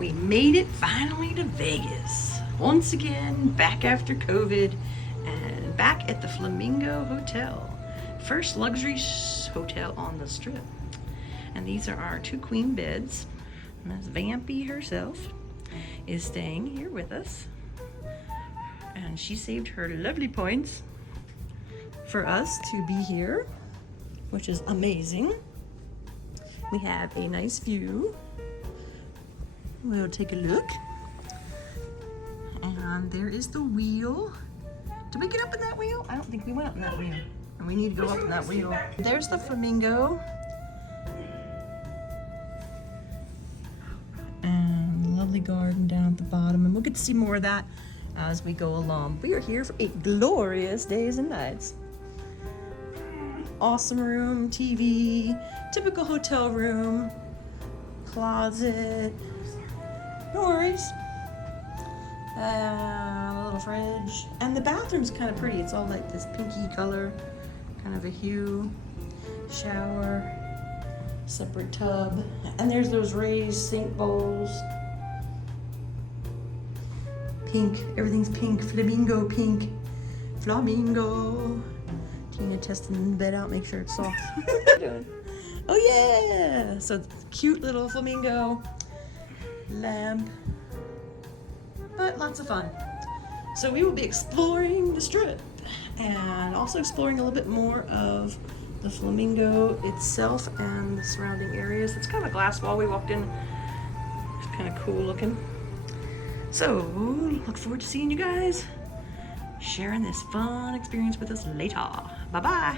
We made it finally to Vegas. Once again, back after COVID and back at the Flamingo Hotel. First luxury hotel on the strip. And these are our 2 queen beds. Ms. Vampy herself is staying here with us. And she saved her lovely points for us to be here, which is amazing. We have a nice view. We'll take a look. And there is the wheel. Did we get up in that wheel? I don't think we went up in that wheel. And we need to go up in that wheel. There's the Flamingo. And lovely garden down at the bottom. And we'll get to see more of that as we go along. We are here for 8 glorious days and nights. Awesome room, TV, typical hotel room, closet. No worries. A little fridge. And the bathroom's kind of pretty. It's all like this pinky color, kind of a hue. Shower, separate tub. And there's those raised sink bowls. Pink. Everything's pink. Flamingo pink. Flamingo. Tina testing the bed out, make sure it's soft. Oh yeah! So cute little flamingo. Lamp, but lots of fun. So we will be exploring the strip and also exploring a little bit more of the Flamingo itself and the surrounding areas. It's kind of a glass wall we walked in. It's kind of cool looking. So look forward to seeing you guys sharing this fun experience with us later. Bye bye.